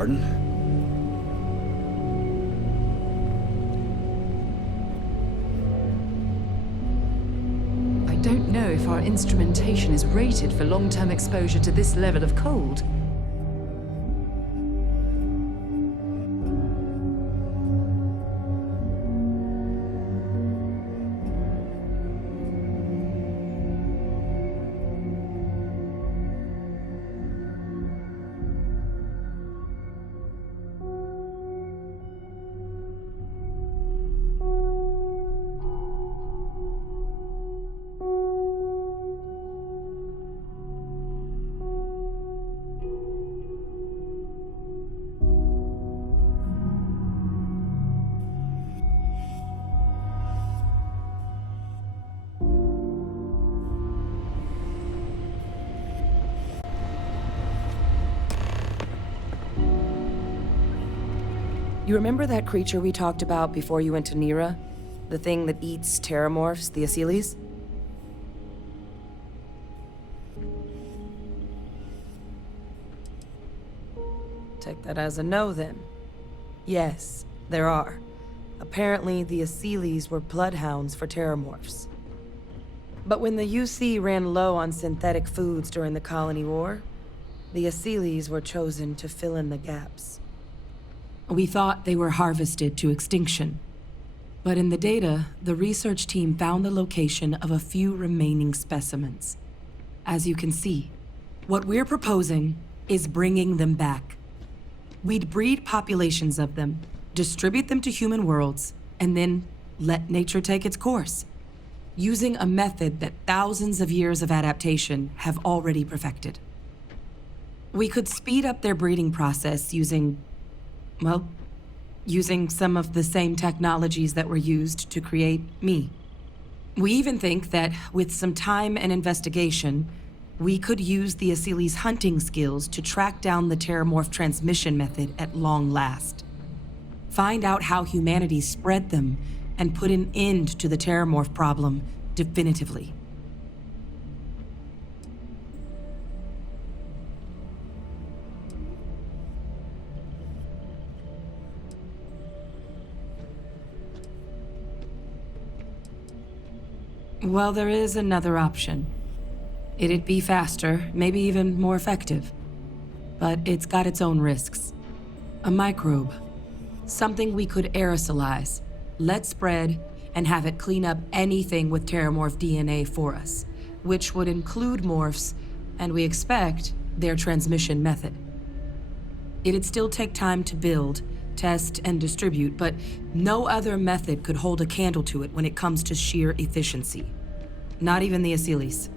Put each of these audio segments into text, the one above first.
Pardon? I don't know if our instrumentation is rated for long-term exposure to this level of cold. You remember that creature we talked about before you went to Nira? The thing that eats terramorphs, the Asyles? Take that as a no, then. Yes, there are. Apparently, the Asyles were bloodhounds for terramorphs. But when the UC ran low on synthetic foods during the Colony War, the Asyles were chosen to fill in the gaps. We thought they were harvested to extinction. But in the data, the research team found the location of a few remaining specimens. As you can see, what we're proposing is bringing them back. We'd breed populations of them, distribute them to human worlds, and then let nature take its course, using a method that thousands of years of adaptation have already perfected. We could speed up their breeding process using some of the same technologies that were used to create me. We even think that, with some time and investigation, we could use the Asyles' hunting skills to track down the terramorph transmission method at long last. Find out how humanity spread them, and put an end to the terramorph problem definitively. Well, there is another option. It'd be faster, maybe even more effective. But it's got its own risks. A microbe. Something we could aerosolize, let spread, and have it clean up anything with terramorph DNA for us, which would include morphs, and we expect their transmission method. It'd still take time to build, test, and distribute, but no other method could hold a candle to it when it comes to sheer efficiency. Not even the Asyles.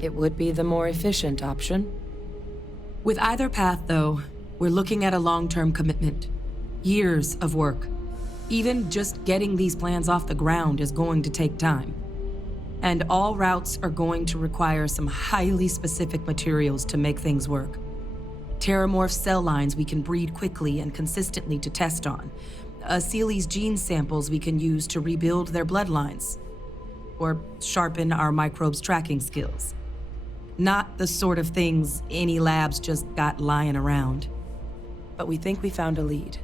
It would be the more efficient option. With either path, though, we're looking at a long-term commitment. Years of work. Even just getting these plans off the ground is going to take time. And all routes are going to require some highly specific materials to make things work. Terramorph cell lines we can breed quickly and consistently to test on. Asyles' gene samples we can use to rebuild their bloodlines. Or sharpen our microbes' tracking skills. Not the sort of things any labs just got lying around. But we think we found a lead.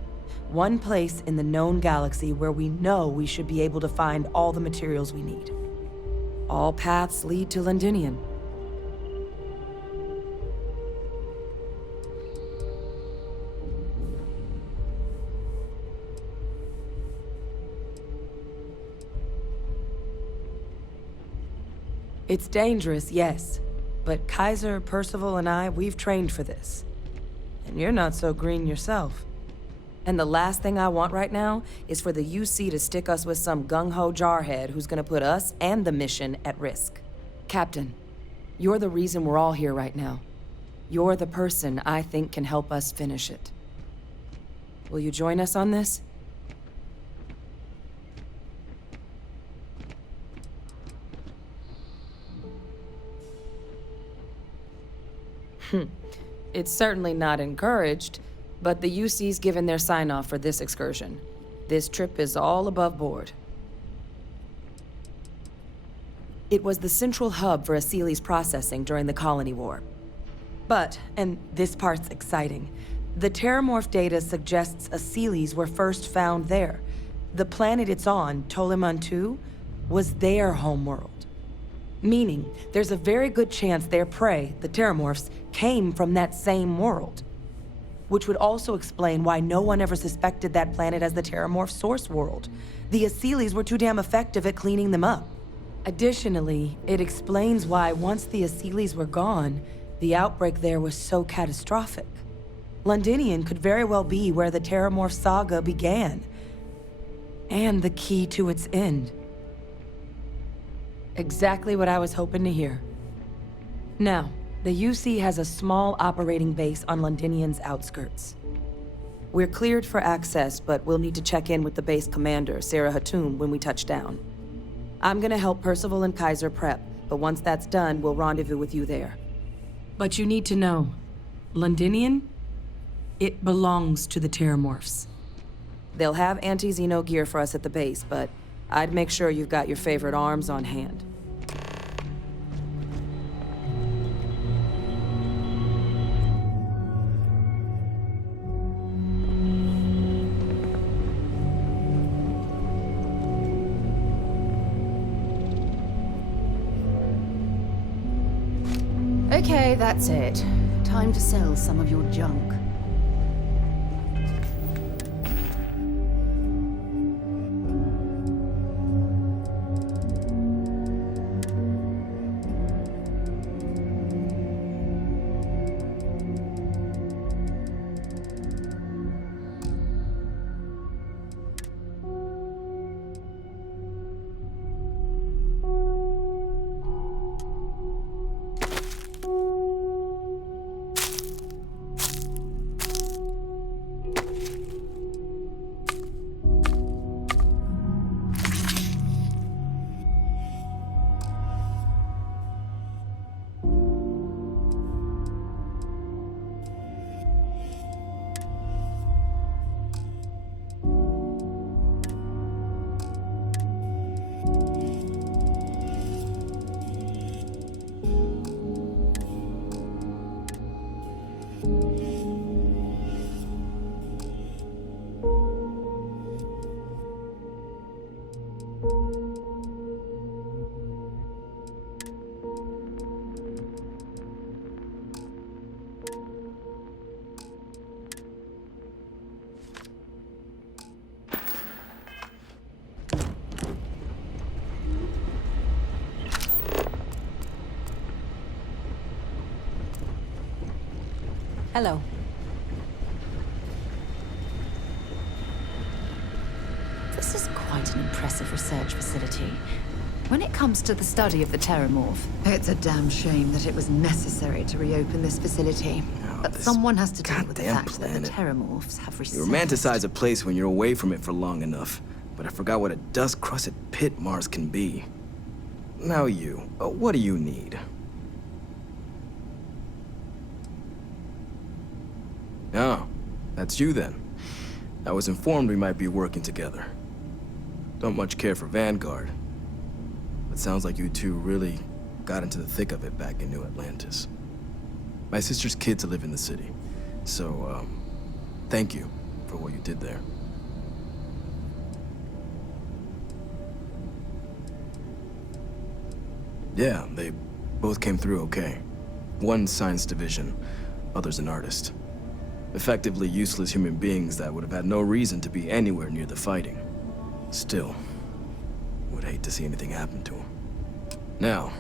One place in the known galaxy where we know we should be able to find all the materials we need. All paths lead to Londinian. It's dangerous, yes. But Kaiser, Percival, and I, we've trained for this. And you're not so green yourself. And the last thing I want right now is for the UC to stick us with some gung-ho jarhead who's gonna put us and the mission at risk. Captain, you're the reason we're all here right now. You're the person I think can help us finish it. Will you join us on this? It's certainly not encouraged, but the UC's given their sign-off for this excursion. This trip is all above board. It was the central hub for Asili's processing during the Colony War. But, and this part's exciting, the terramorph data suggests Asilis were first found there. The planet it's on, Toliman 2, was their homeworld. Meaning, there's a very good chance their prey, the terramorphs, came from that same world. Which would also explain why no one ever suspected that planet as the terramorph source world. The Asilis were too damn effective at cleaning them up. Additionally, it explains why once the Asilis were gone, the outbreak there was so catastrophic. Londinian could very well be where the terramorph saga began. And the key to its end. Exactly what I was hoping to hear. Now, the UC has a small operating base on Londinian's outskirts. We're cleared for access, but we'll need to check in with the base commander, Sarah Hatum, when we touch down. I'm gonna help Percival and Kaiser prep, but once that's done, we'll rendezvous with you there. But you need to know, Londinian, it belongs to the terramorphs. They'll have anti-Xeno gear for us at the base, but I'd make sure you've got your favorite arms on hand. Okay, that's it. Time to sell some of your junk. Hello. This is quite an impressive research facility. When it comes to the study of the terramorph, it's a damn shame that it was necessary to reopen this facility. But someone has to deal with the fact that the terramorphs have resurfaced. You romanticize a place when you're away from it for long enough, but I forgot what a dust-crusted pit Mars can be. Now what do you need? Oh, that's you then. I was informed we might be working together. Don't much care for Vanguard. But sounds like you two really got into the thick of it back in New Atlantis. My sister's kids live in the city, so, thank you for what you did there. Yeah, they both came through okay. One science division, other's an artist. Effectively useless human beings that would have had no reason to be anywhere near the fighting. Still, would hate to see anything happen to them. Now,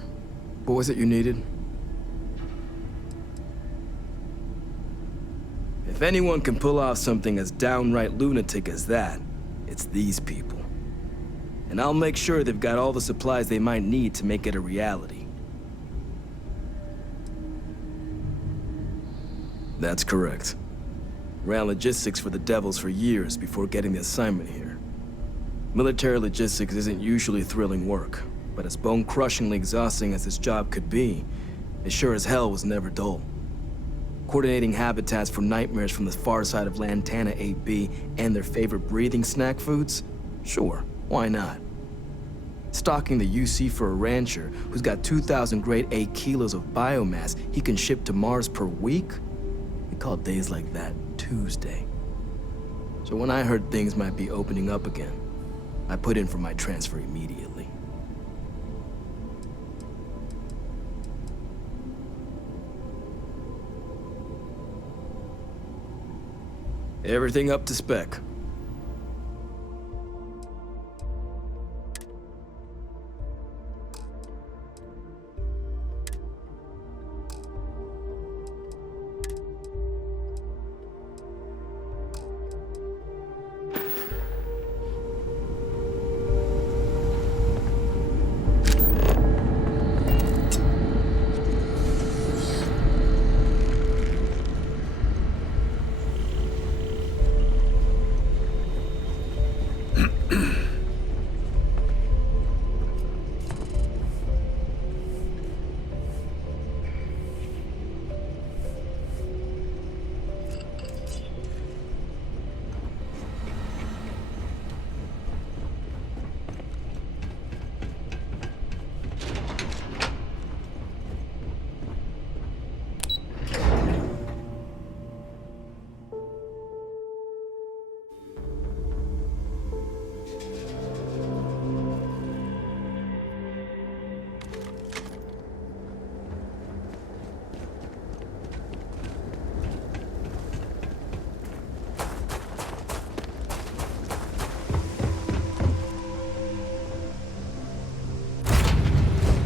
what was it you needed? If anyone can pull off something as downright lunatic as that, it's these people. And I'll make sure they've got all the supplies they might need to make it a reality. That's correct. Ran logistics for the Devils for years before getting the assignment here. Military logistics isn't usually thrilling work, but as bone-crushingly exhausting as this job could be, it sure as hell was never dull. Coordinating habitats for nightmares from the far side of Lantana 8B and their favorite breathing snack foods? Sure, why not? Stocking the UC for a rancher who's got 2,000 grade A kilos of biomass he can ship to Mars per week? We call days like that Tuesday. So when I heard things might be opening up again, I put in for my transfer immediately. Everything up to spec.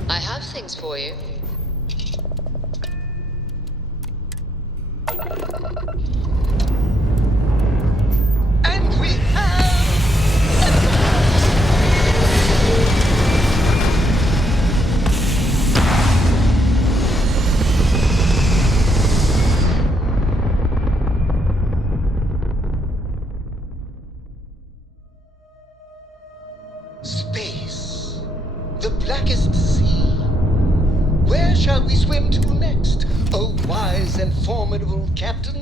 I have things for you. And we space, the blackest sea. Where shall we swim to next, O wise and formidable captain?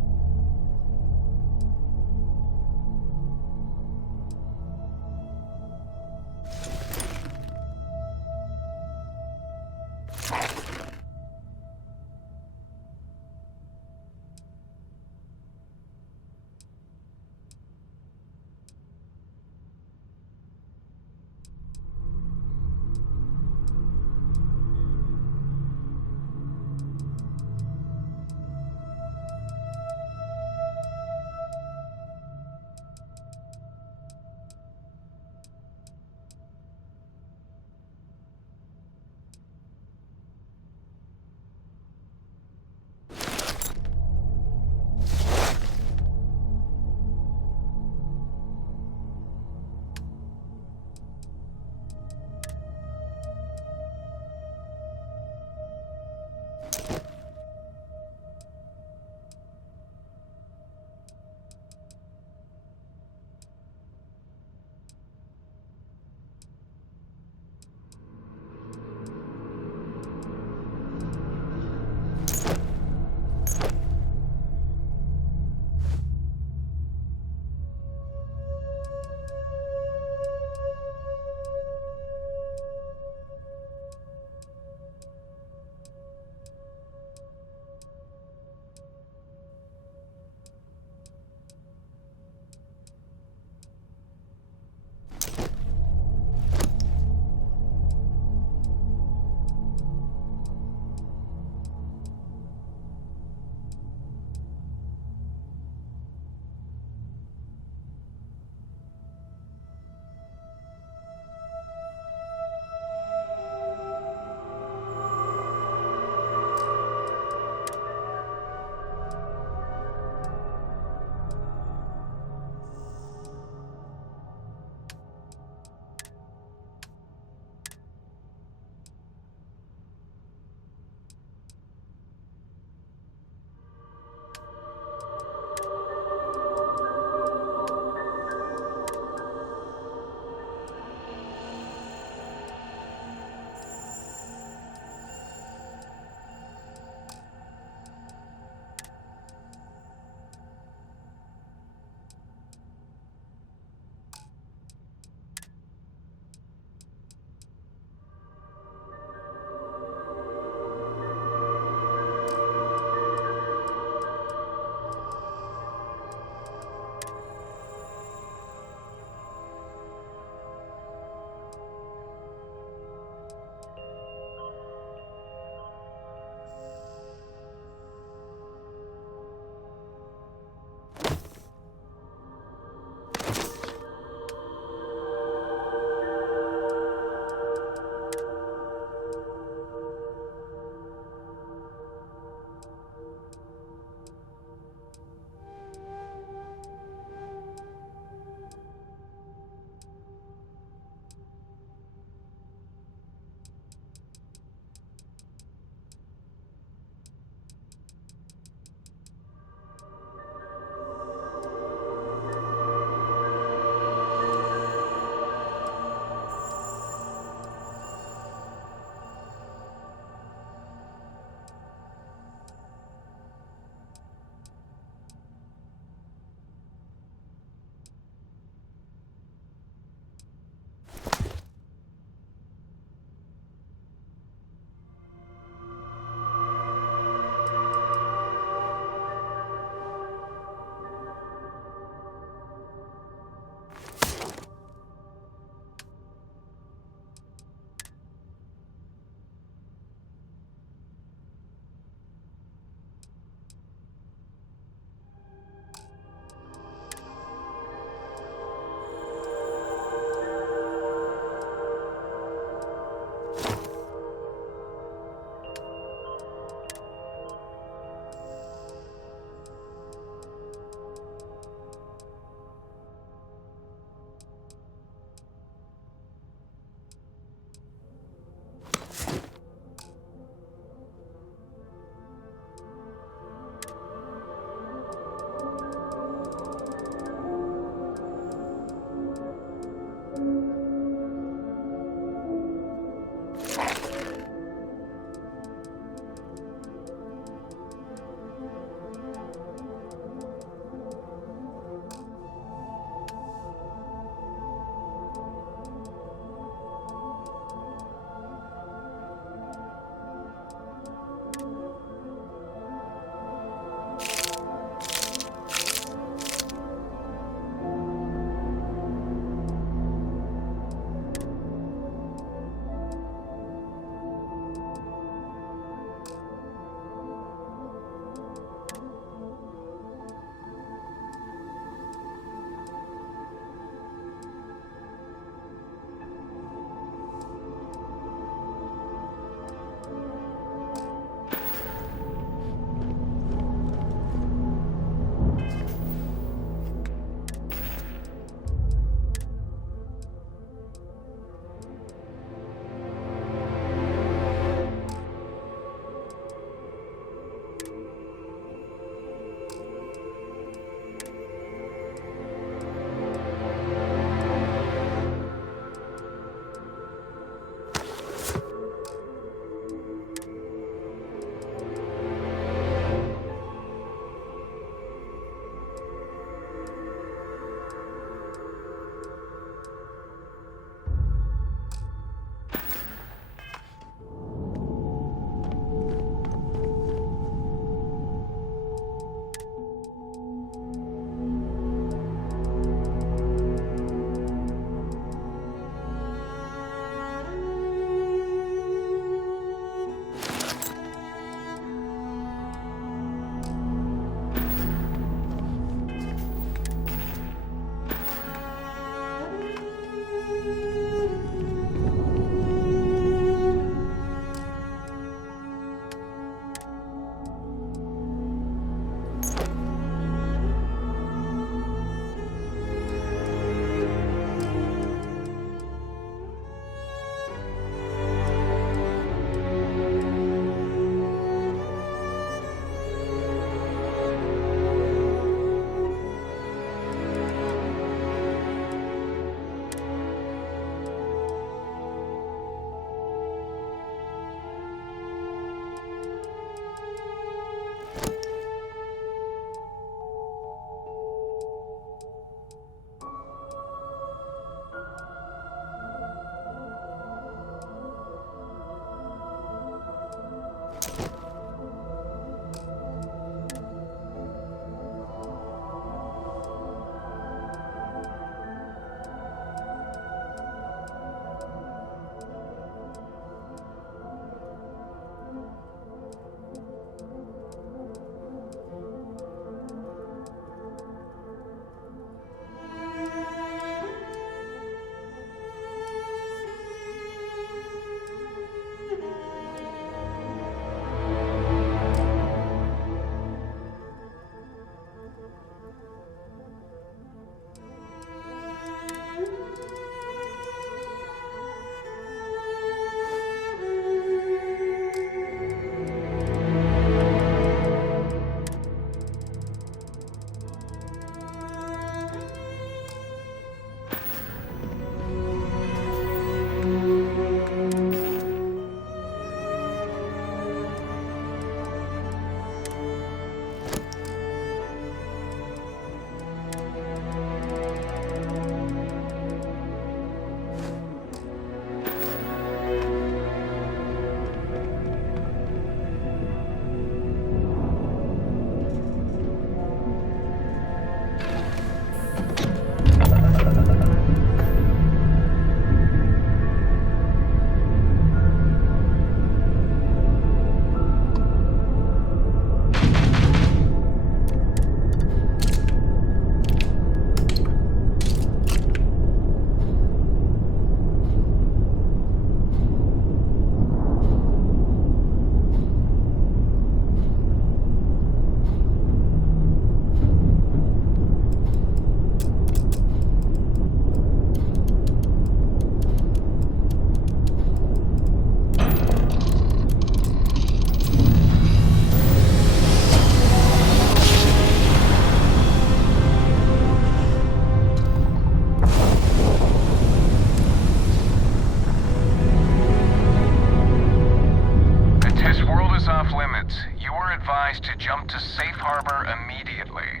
To jump to safe harbor immediately.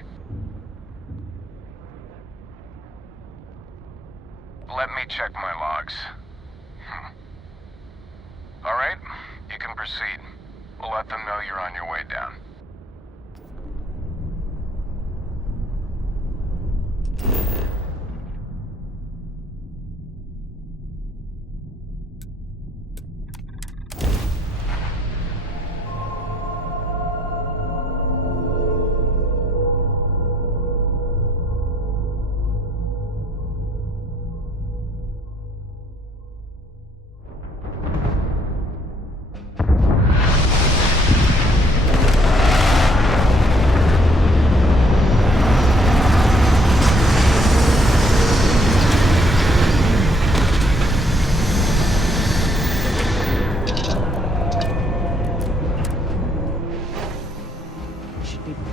Let me check my logs. All right, you can proceed. We'll let them know you're on your way down.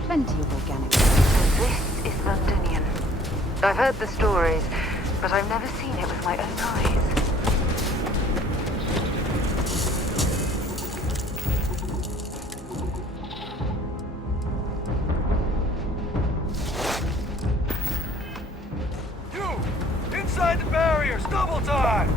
Plenty of organic. This is Londonian. I've heard the stories, but I've never seen it with my own eyes. You! Inside the barriers! Double time!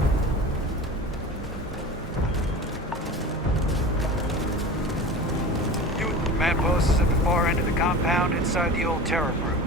Command post is at the far end of the compound inside the old terror room.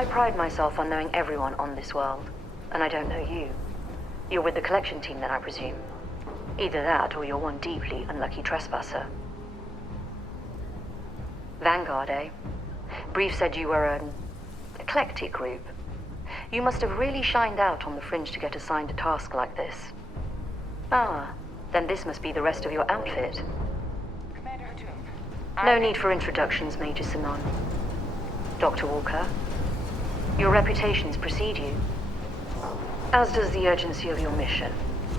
I pride myself on knowing everyone on this world, and I don't know you. You're with the collection team then, I presume. Either that, or you're one deeply unlucky trespasser. Vanguard, eh? Brief said you were an eclectic group. You must have really shined out on the fringe to get assigned a task like this. Ah, then this must be the rest of your outfit. Commander Doom. No need for introductions, Major Sinon. Dr. Walker, your reputations precede you, as does the urgency of your mission,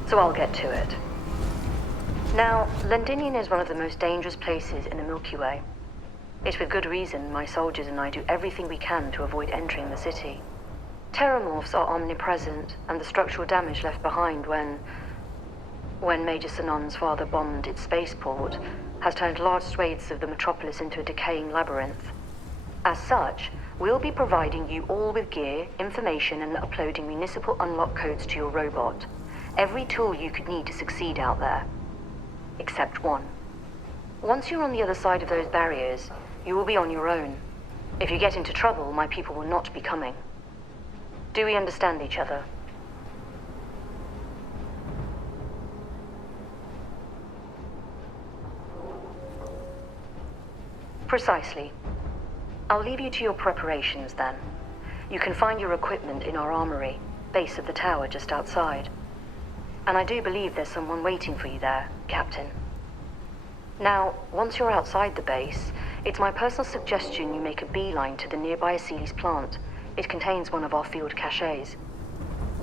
so I'll get to it. Now, Londinian is one of the most dangerous places in the Milky Way. It's with good reason my soldiers and I do everything we can to avoid entering the city. Terramorphs are omnipresent, and the structural damage left behind when Major Sinon's father bombed its spaceport has turned large swathes of the metropolis into a decaying labyrinth. As such, we'll be providing you all with gear, information, and uploading municipal unlock codes to your robot. Every tool you could need to succeed out there. Except one. Once you're on the other side of those barriers, you will be on your own. If you get into trouble, my people will not be coming. Do we understand each other? Precisely. I'll leave you to your preparations then. You can find your equipment in our armory, base of the tower just outside. And I do believe there's someone waiting for you there, Captain. Now, once you're outside the base, it's my personal suggestion you make a beeline to the nearby Aceles plant. It contains one of our field caches.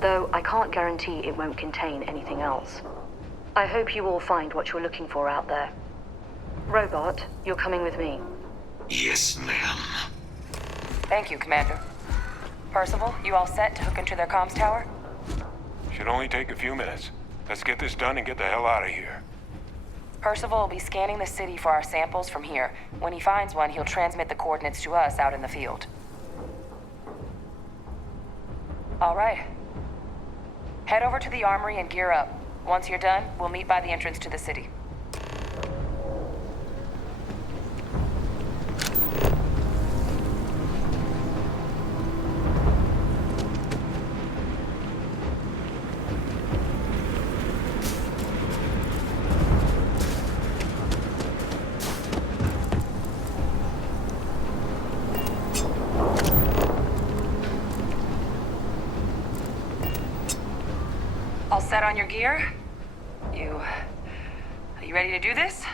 Though I can't guarantee it won't contain anything else. I hope you all find what you're looking for out there. Robot, you're coming with me. Yes, ma'am. Thank you, Commander. Percival, you all set to hook into their comms tower? Should only take a few minutes. Let's get this done and get the hell out of here. Percival will be scanning the city for our samples from here. When he finds one, he'll transmit the coordinates to us out in the field. All right. Head over to the armory and gear up. Once you're done, we'll meet by the entrance to the city. All set on your gear? Are you ready to do this?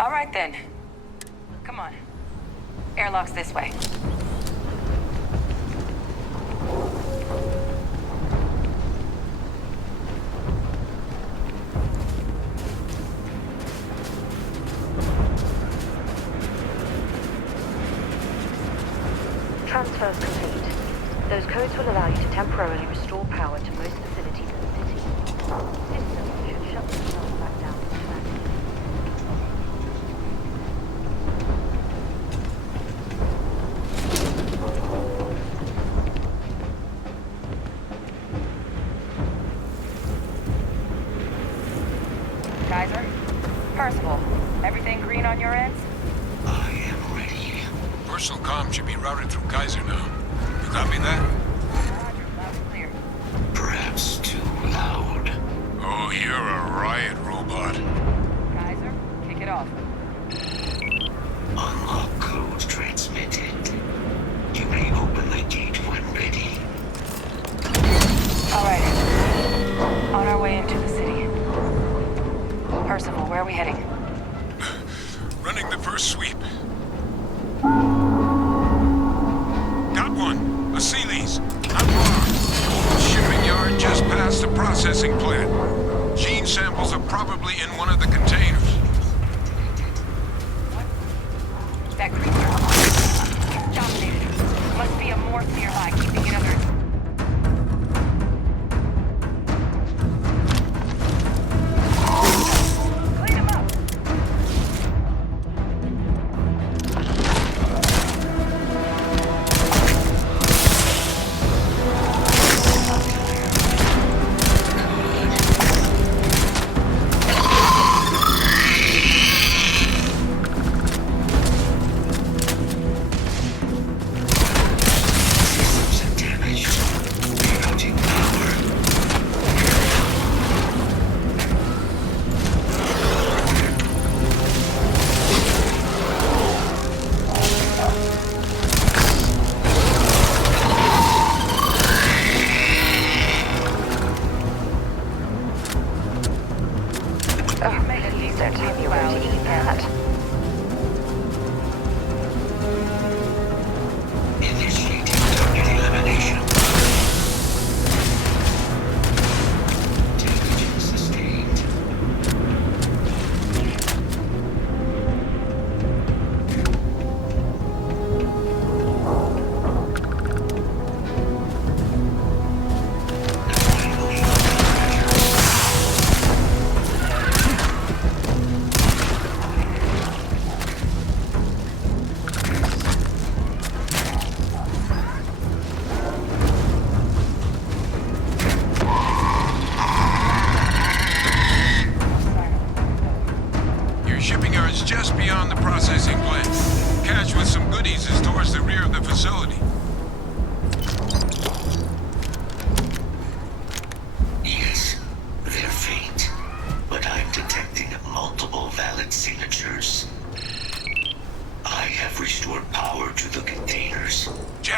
All right then. Come on. Airlock's this way. Transfer's complete. Those codes will allow you to temporarily restore power to most facilities in the city. Systems should shut themselves back down automatically. Kaiser? Percival, everything green on your ends? I am ready. Personal comm should be routed through Kaiser now. You copy that? Roger, loud and clear. Perhaps too loud. Oh, you're a riot robot. Kaiser, kick it off. Unlock code transmitted. You may open the gate when ready. All right. On our way into the city. Percival, where are we heading? Running the first sweep. Got one. Aceles. Not far. Shipping yard just past the processing plant. Gene samples are probably in one of the containers. That creature. It's dominated. Must be a morph nearby, keeping it under its... Clean him up!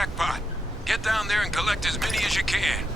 jackpot. Get down there and collect as many as you can.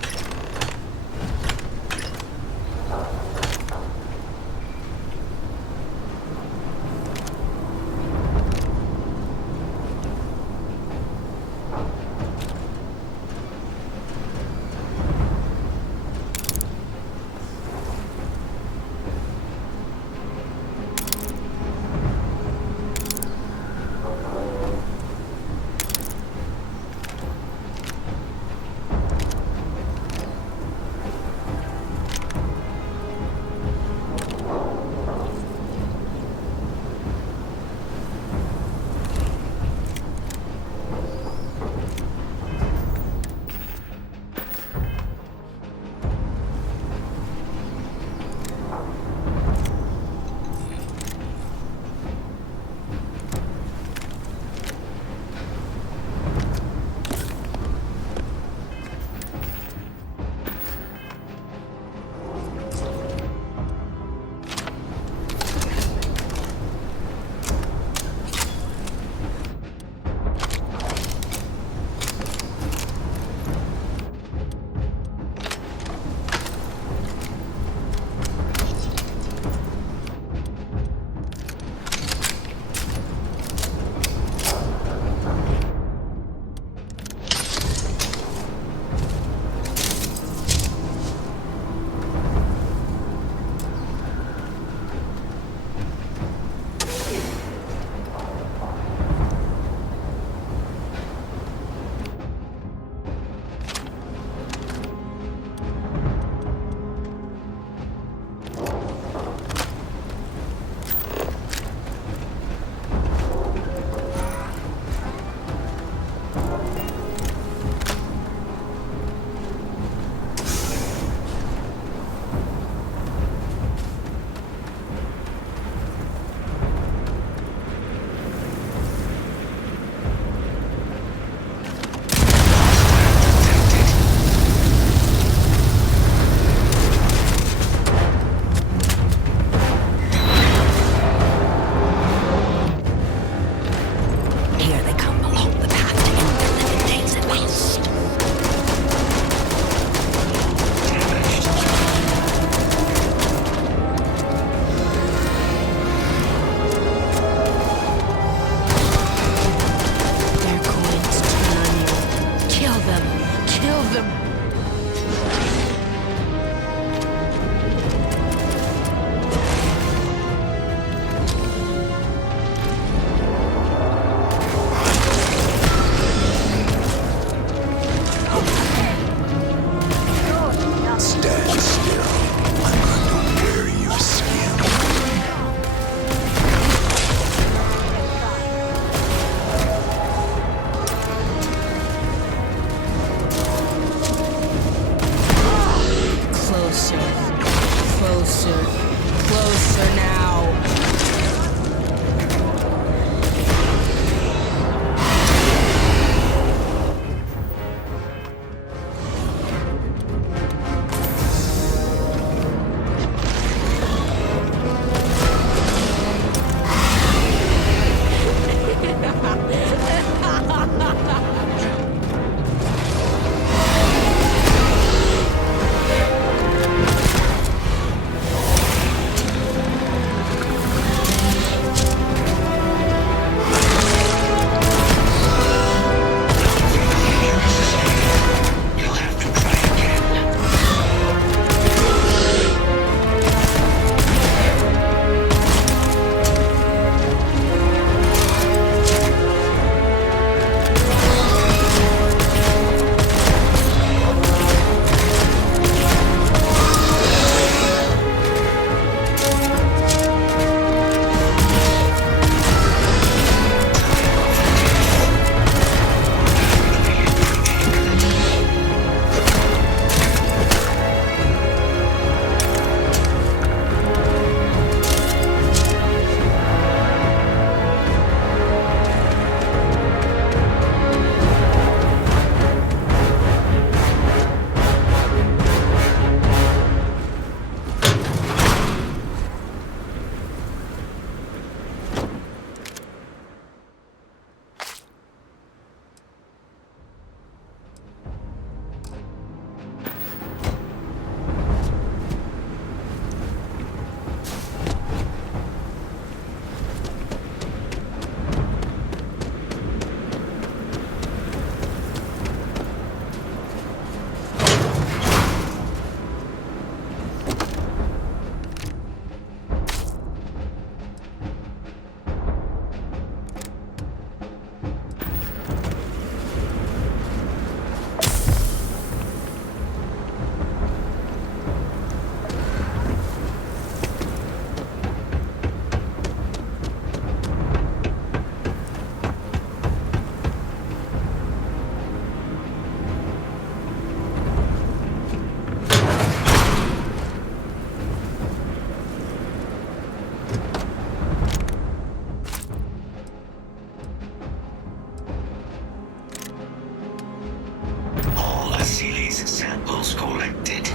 Sealy's samples collected.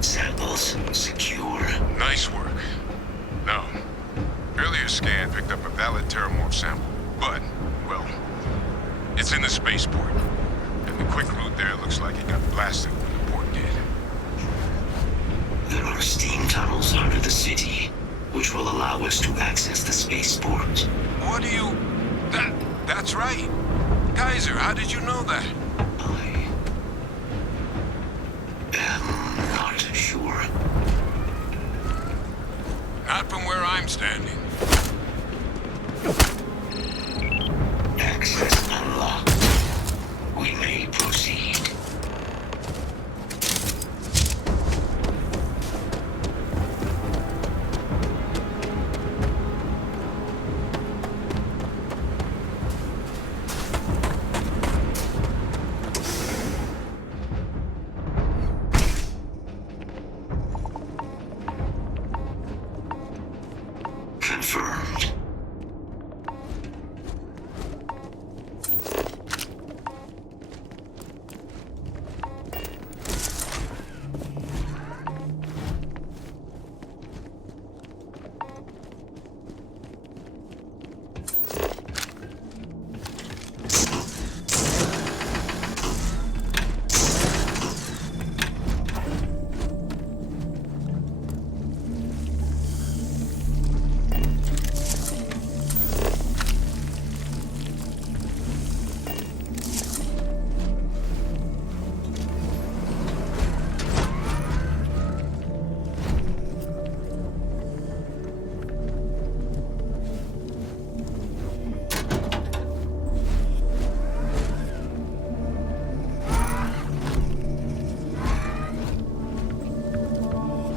Samples secure. Nice work. No. Earlier scan picked up a valid Terramorph sample, but, well, it's in the spaceport. And the quick route there looks like it got blasted when the port did. There are steam tunnels under the city, which will allow us to access the spaceport. What do you... That's right. Kaiser, how did you know that? I am not sure. Not from where I'm standing. Access unlocked. We may proceed. Confirmed.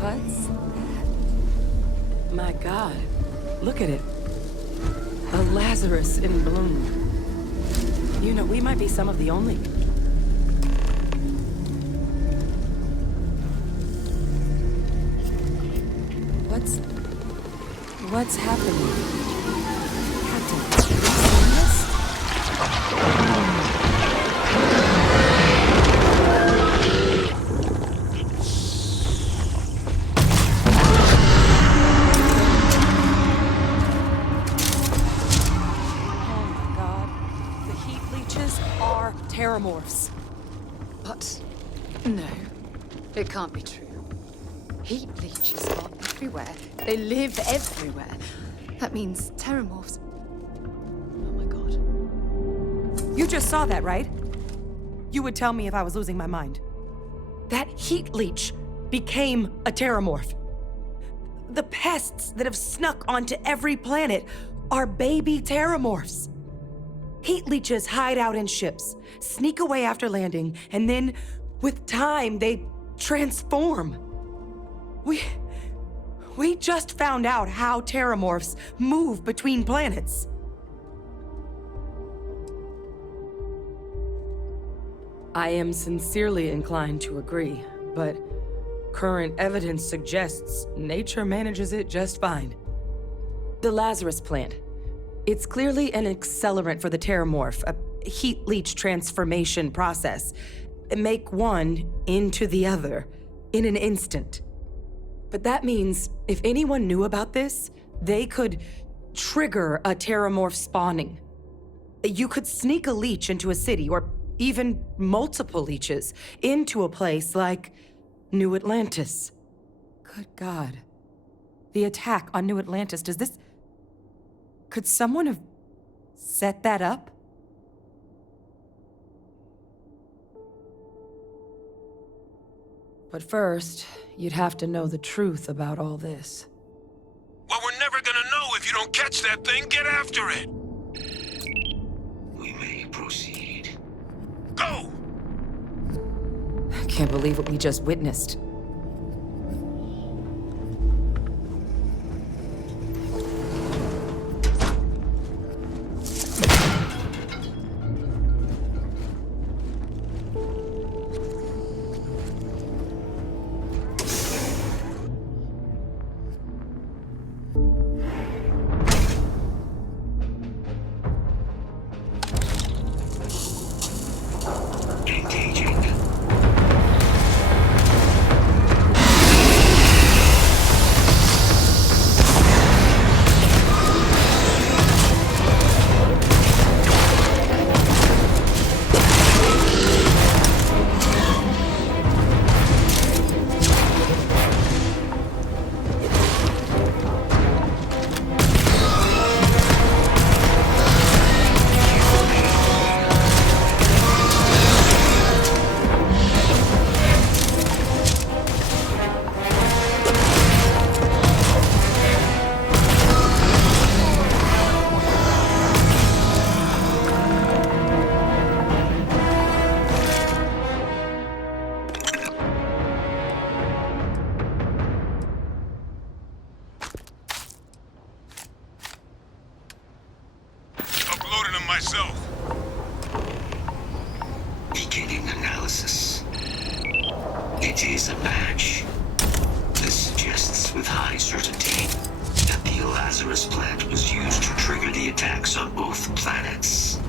What's that? My God, look at it. A Lazarus in bloom. You know, we might be some of the only... What's happening? Captain, have you seen this? Terramorphs. But no, it can't be true. Heat leeches are everywhere. They live everywhere. That means Terramorphs. Oh my God. You just saw that, right? You would tell me if I was losing my mind. That heat leech became a Terramorph. The pests that have snuck onto every planet are baby Terramorphs. Heat leeches hide out in ships, sneak away after landing, and then, with time, they transform. We just found out how Terramorphs move between planets. I am sincerely inclined to agree, but current evidence suggests nature manages it just fine. The Lazarus plant. It's clearly an accelerant for the Terramorph, a heat leech transformation process. Make one into the other in an instant. But that means if anyone knew about this, they could trigger a Terramorph spawning. You could sneak a leech into a city, or even multiple leeches, into a place like New Atlantis. Good God. The attack on New Atlantis, does this... Could someone have set that up? But first, you'd have to know the truth about all this. Well, we're never gonna know if you don't catch that thing. Get after it. We may proceed. Go! I can't believe what we just witnessed. Engaging. Uploading them myself. Beginning analysis. It is a match. This suggests with high certainty that the Lazarus plant was used to trigger the attacks on both planets.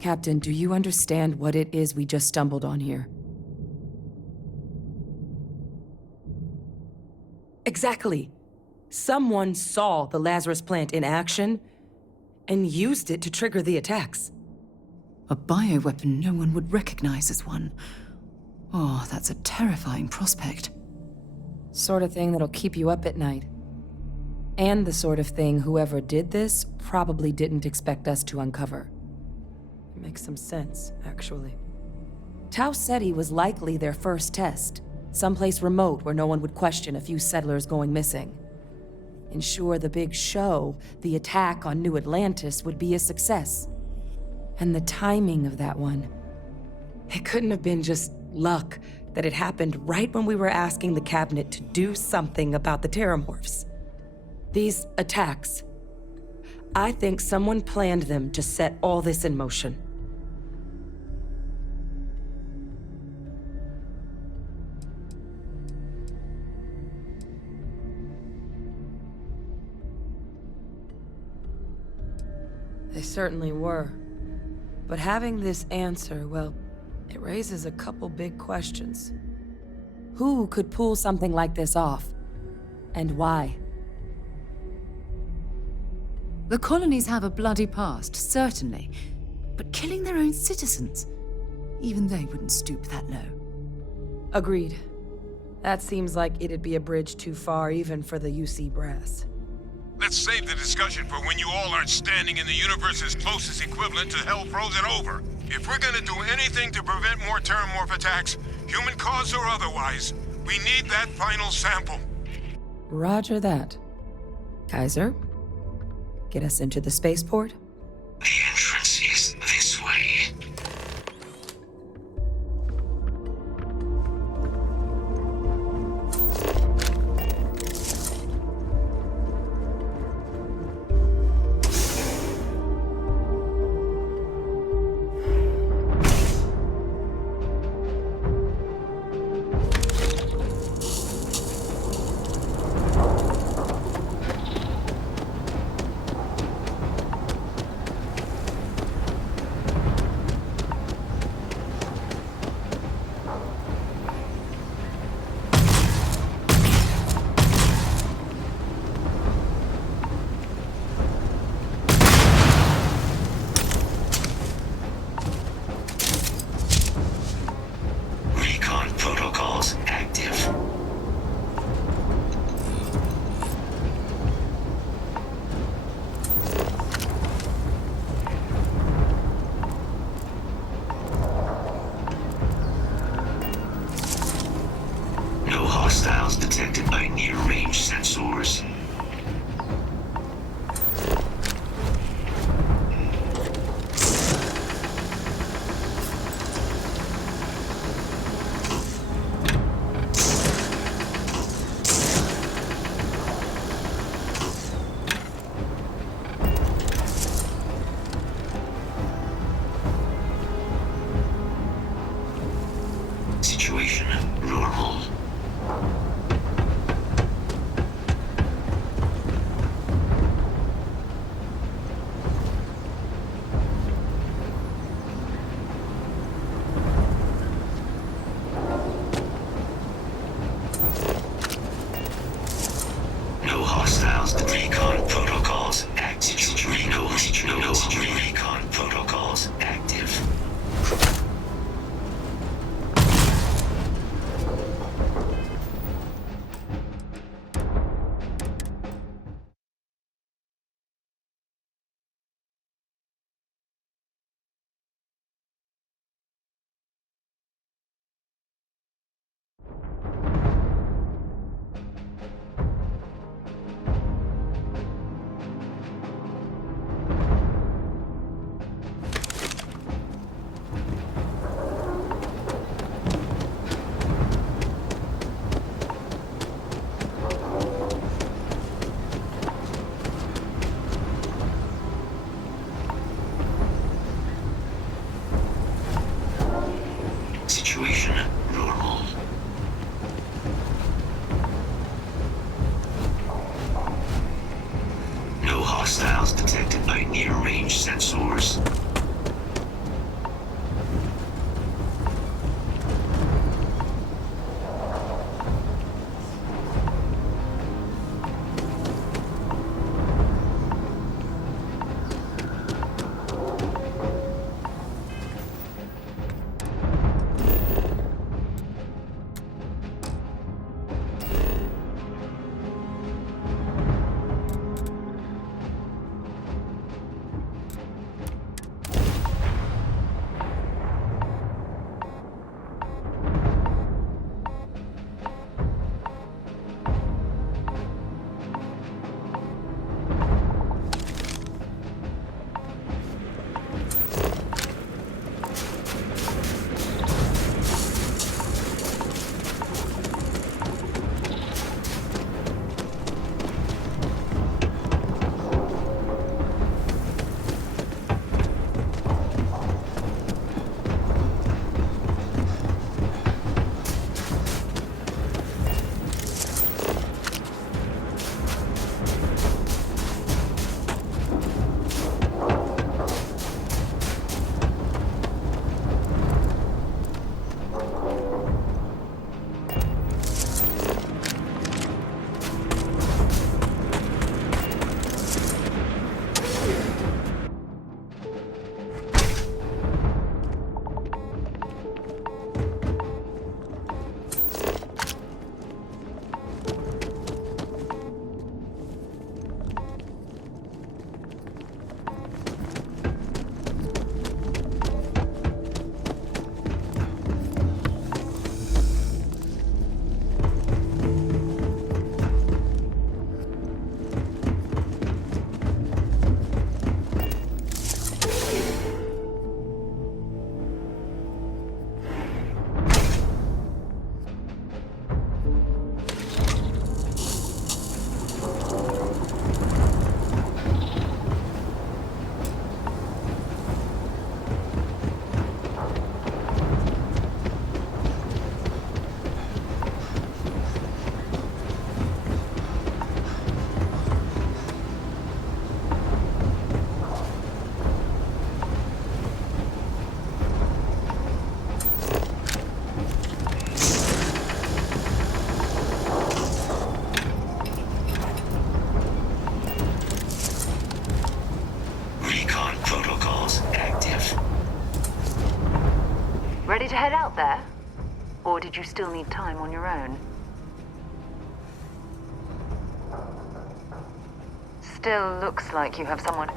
Captain, do you understand what it is we just stumbled on here? Exactly. Someone saw the Lazarus plant in action and used it to trigger the attacks. A bioweapon no one would recognize as one. Oh, that's a terrifying prospect. Sort of thing that'll keep you up at night. And the sort of thing whoever did this probably didn't expect us to uncover. Makes some sense, actually. Tau Ceti was likely their first test, someplace remote where no one would question a few settlers going missing. Ensure the big show, the attack on New Atlantis, would be a success. And the timing of that one. It couldn't have been just luck that it happened right when we were asking the cabinet to do something about the Terramorphs. These attacks. I think someone planned them to set all this in motion. They certainly were. But having this answer, well, it raises a couple big questions. Who could pull something like this off? And why? The colonies have a bloody past, certainly. But killing their own citizens? Even they wouldn't stoop that low. Agreed. That seems like it'd be a bridge too far even for the UC brass. Let's save the discussion for when you all aren't standing in the universe's closest equivalent to hell frozen over. If we're gonna do anything to prevent more Terramorph attacks, human cause or otherwise, we need that final sample. Roger that. Kaiser, get us into the spaceport? The entrance is this way. hostiles detected by near-range sensors. Situation normal. No hostiles. Recon protocols active. No recon protocols active. Situation normal. No hostiles detected by near-range sensors. Ready to head out there? Or did you still need time on your own? Still looks like you have someone...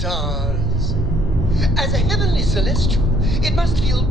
stars. As a heavenly celestial, it must feel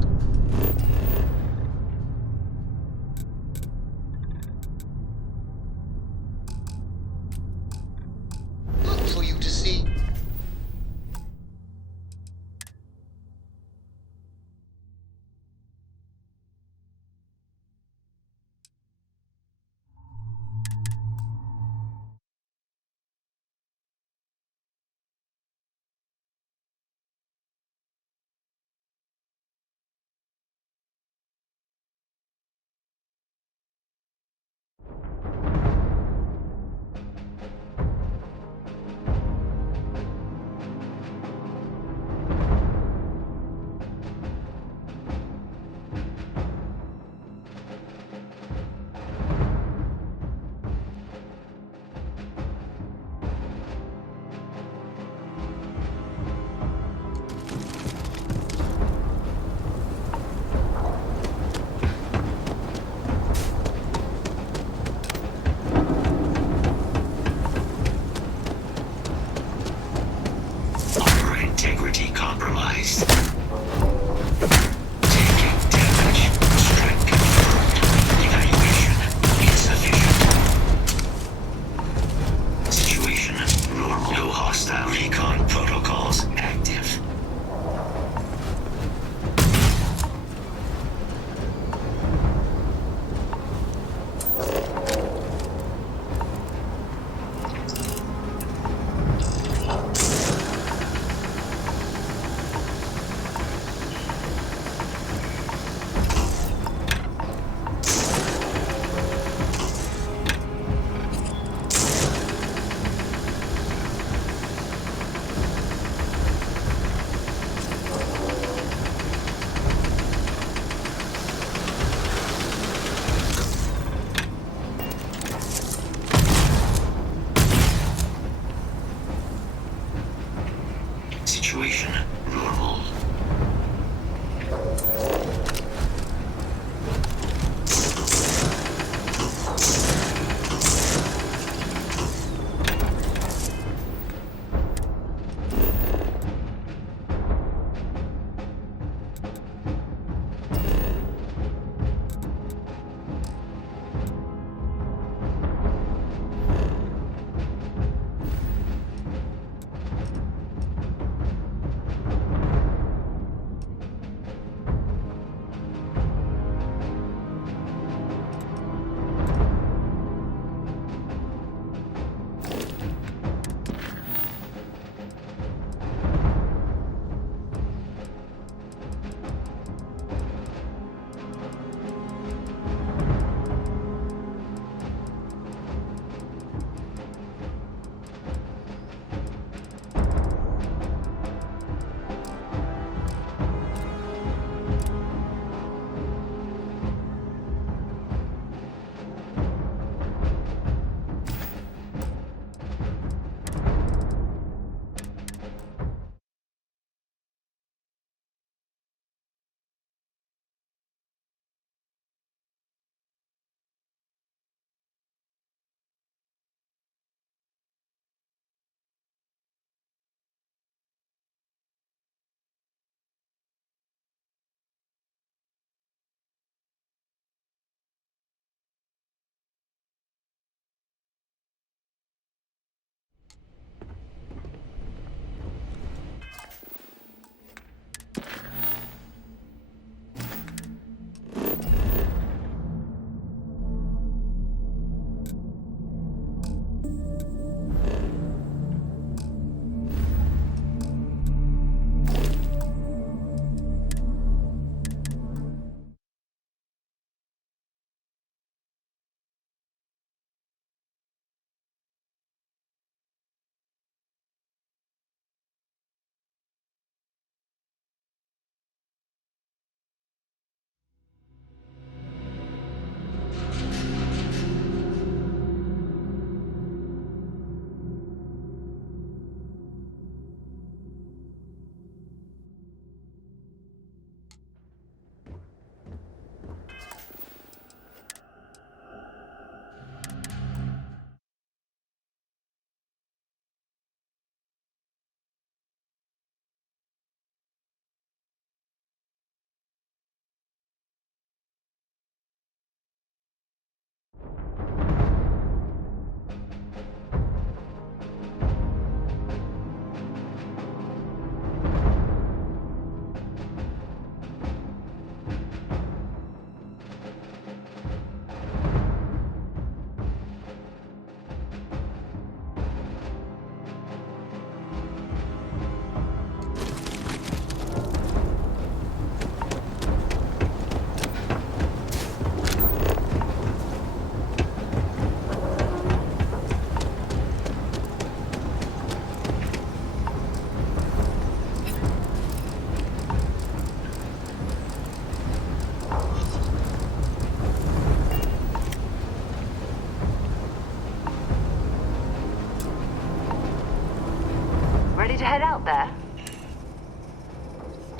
out there?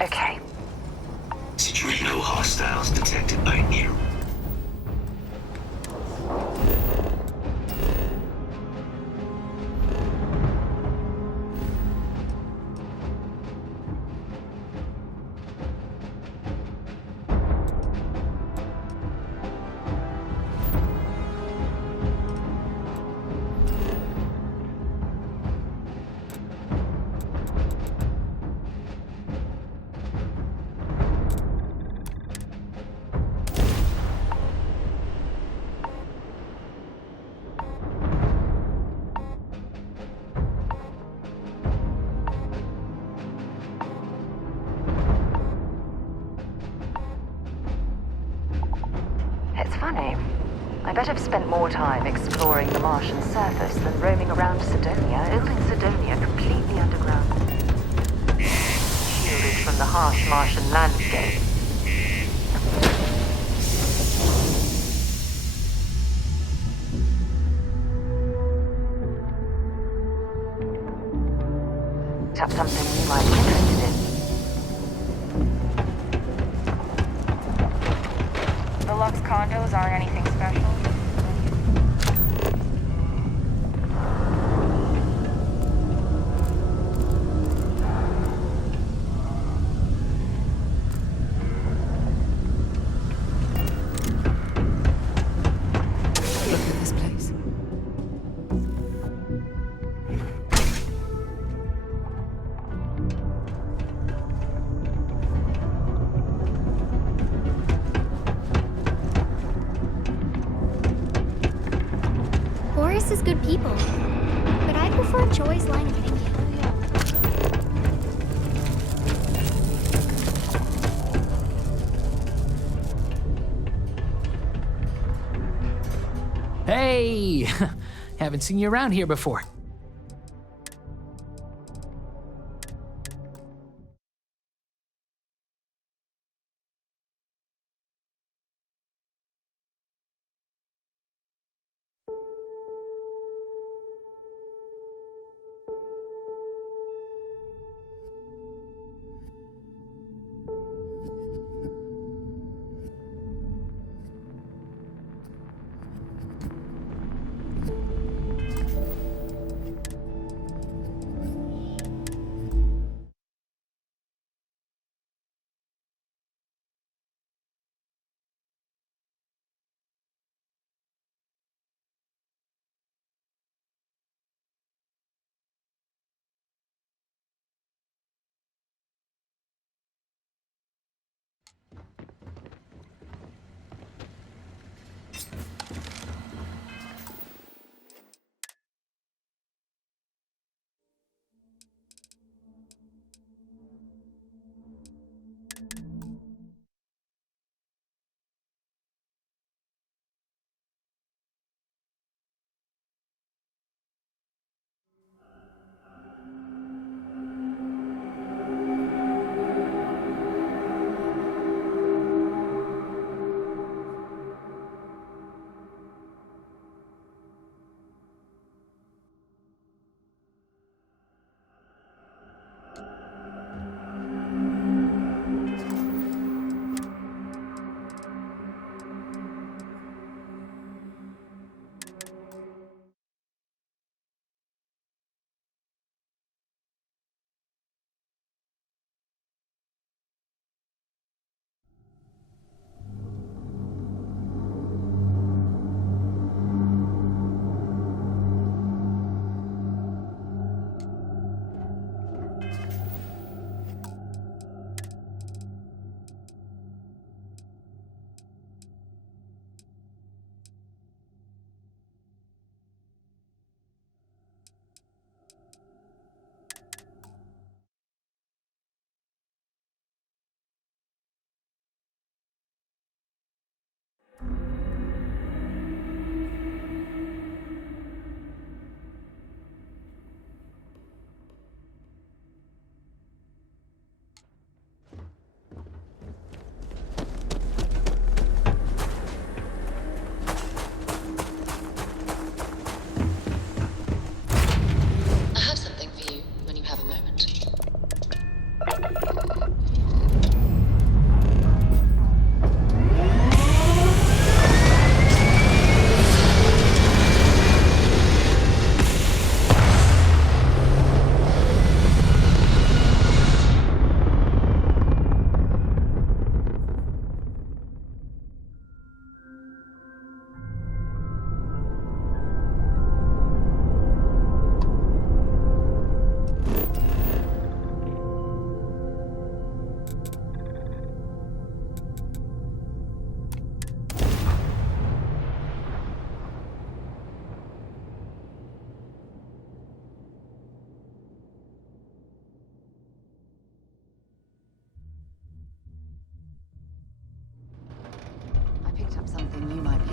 Okay. Secure no hostiles detected by near. It's funny. I bet I've spent more time exploring the Martian surface than roaming around Sidonia, holding Sidonia completely underground. Shielded from the harsh Martian landscape. That's something you might be interested in. The Lux condos aren't anything special. Look at this place. Boris is good people, but I prefer Joy's line of thinking. Hey! Haven't seen you around here before.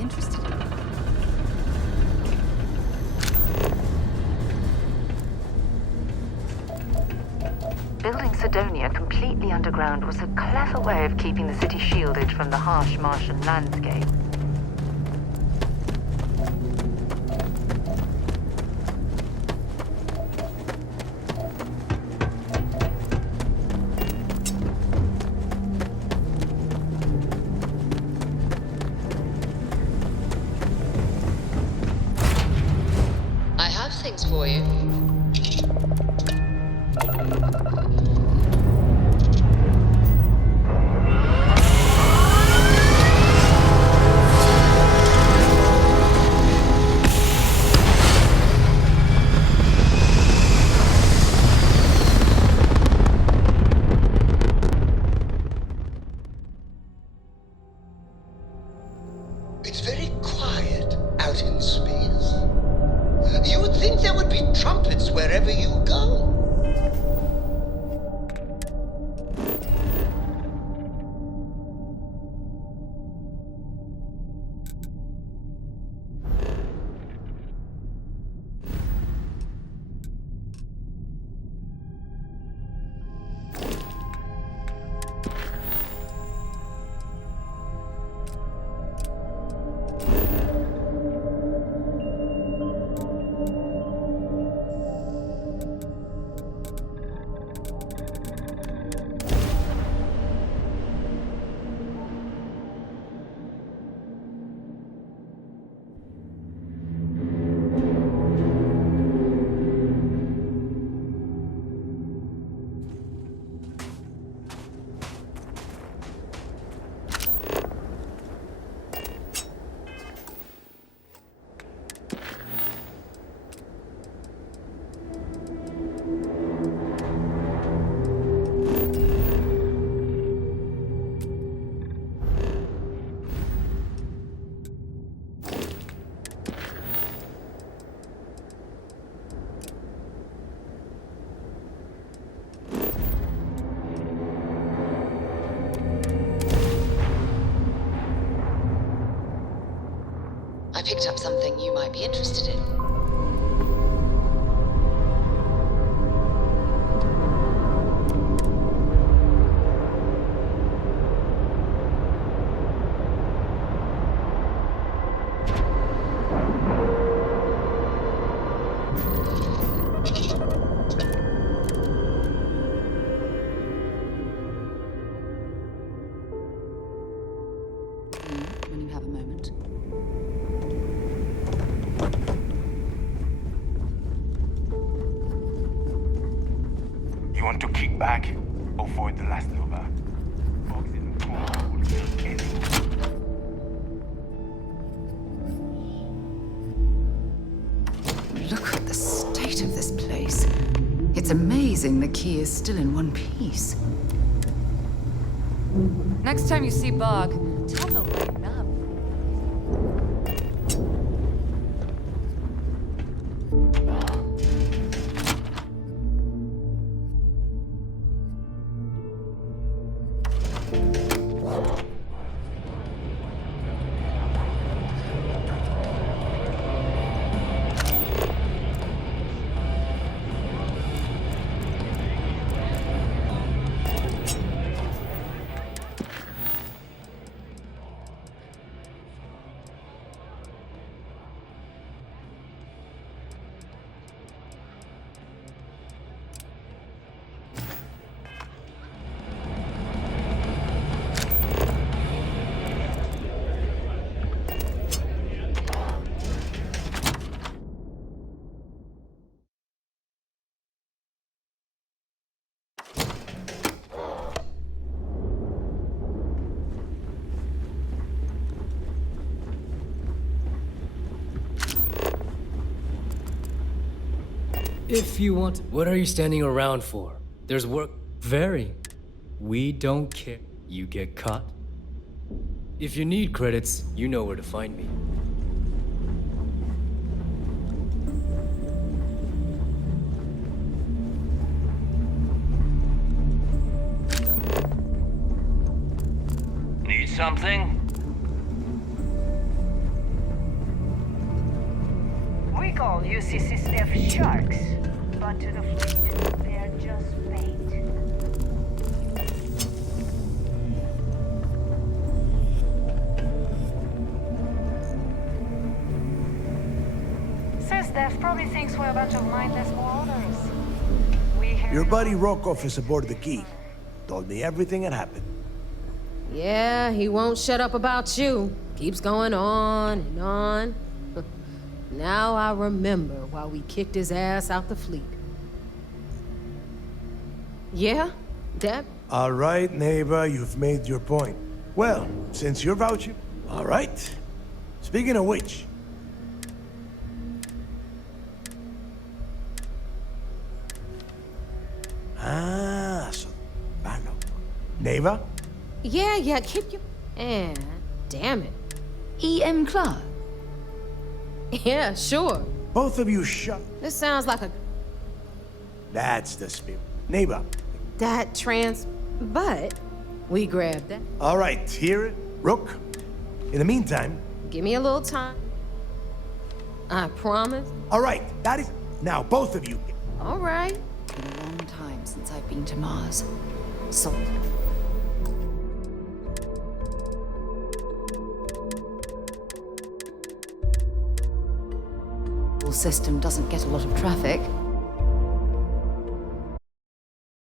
interested in. Building Sidonia completely underground was a clever way of keeping the city shielded from the harsh Martian landscape. I have things for you. It's very quiet out in space. You would think there would be trumpets wherever you go. I picked up something you might be interested in. When you have a moment. You want to kick back? Avoid the last Nova. Folks in the corner will kill anyone. Look at the state of this place. It's amazing the key is still in one piece. Next time you see Bog, tell him to lighten up. If you want... What are you standing around for? There's work... Very. We don't care. You get caught. If you need credits, you know where to find me. Need something? Like all UCC sharks. But to the fleet, they're just bait. Says Death probably thinks we're a bunch of mindless marauders. Your buddy Rokov is aboard the Key. Told me everything that happened. Yeah, he won't shut up about you. Keeps going on and on. Now I remember why we kicked his ass out the fleet. Yeah, Deb? All right, neighbor, you've made your point. Well, since you're vouching... All right. Speaking of which... so... Bano. Neighbor? Yeah, keep your... damn it. E.M. Clark? Yeah, sure. Both of you shut... This sounds like a... That's the spirit. Neighbor. But we grabbed that. All right, hear it? Rook. In the meantime... Give me a little time. I promise. All right, that is... Now, both of you... All right. It's been a long time since I've been to Mars. So... system doesn't get a lot of traffic.